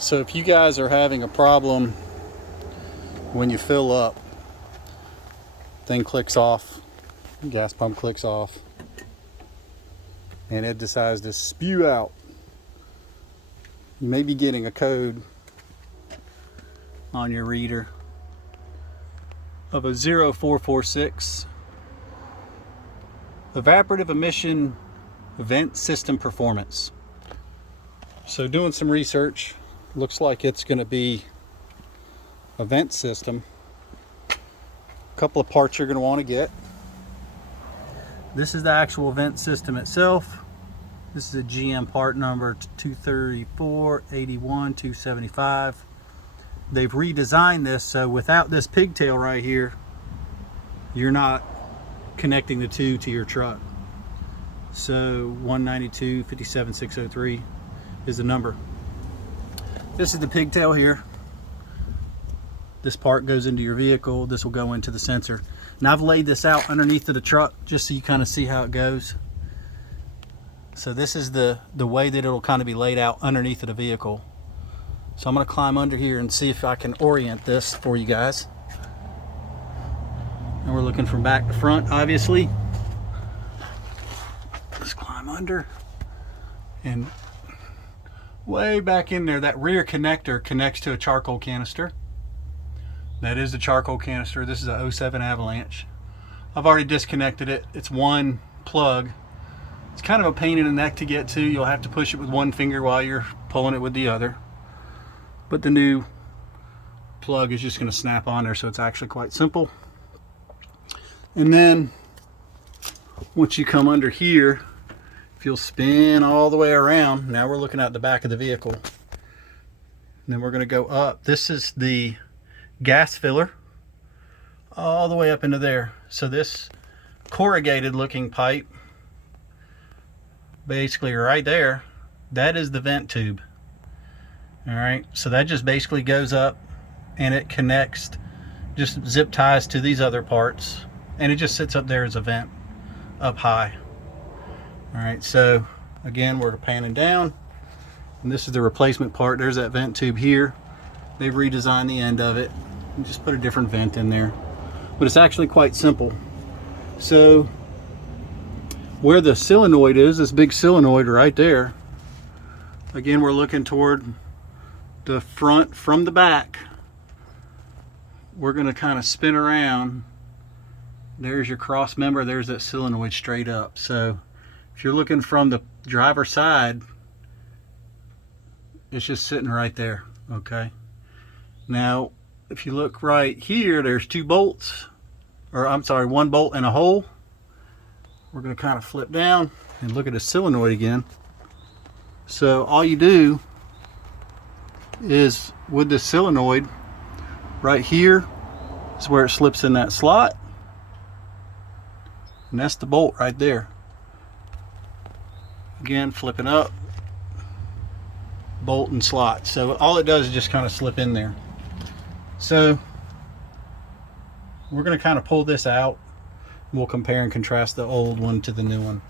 So if you guys are having a problem when you fill up, thing clicks off, gas pump clicks off, and it decides to spew out, you may be getting a code on your reader of a 0446 evaporative emission vent system performance. So doing some research, looks like it's going to be a vent system. A couple of parts you're going to want to get. This is the actual vent system itself. This is a GM part number 234-81-275. They've redesigned this so without this pigtail right here, you're not connecting the two to your truck. So 192-57-603 is the number. This is the pigtail here. This part goes into your vehicle. This will go into the sensor. Now I've laid this out underneath of the truck just so you kind of see how it goes. So this is the way that it'll kind of be laid out underneath of the vehicle. So I'm going to climb under here and see if I can orient this for you guys. And we're looking from back to front, obviously. Just climb under. And way back in there, that rear connector connects to a charcoal canister. That is the charcoal canister. This is a 07 Avalanche. I've already disconnected it. It's one plug. It's kind of a pain in the neck to get to. You'll have to push it with one finger while you're pulling it with the other. But the new plug is just going to snap on there, so it's actually quite simple. And then once you come under here, if you'll spin all the way around, now we're looking at the back of the vehicle. And then we're going to go up. This is the gas filler all the way up into there. So this corrugated looking pipe, basically right there, that is the vent tube. All right, so that just basically goes up and it connects, just zip ties to these other parts, and it just sits up there as a vent up high. All right, so again, we're panning down, and this is the replacement part. There's that vent tube here. They've redesigned the end of it and just put a different vent in there, but it's actually quite simple. So where the solenoid is, this big solenoid right there, again, we're looking toward the front from the back. We're going to kind of spin around. There's your cross member. There's that solenoid straight up. So if you're looking from the driver's side, it's just sitting right there. Okay. Now, if you look right here, there's two bolts, or I'm sorry, one bolt and a hole. We're going to kind of flip down and look at the solenoid again. So all you do is with the solenoid right here is where it slips in that slot, and that's the bolt right there. Again, flipping up, bolt and slot. So all it does is just kind of slip in there. So we're going to kind of pull this out. We'll compare and contrast the old one to the new one.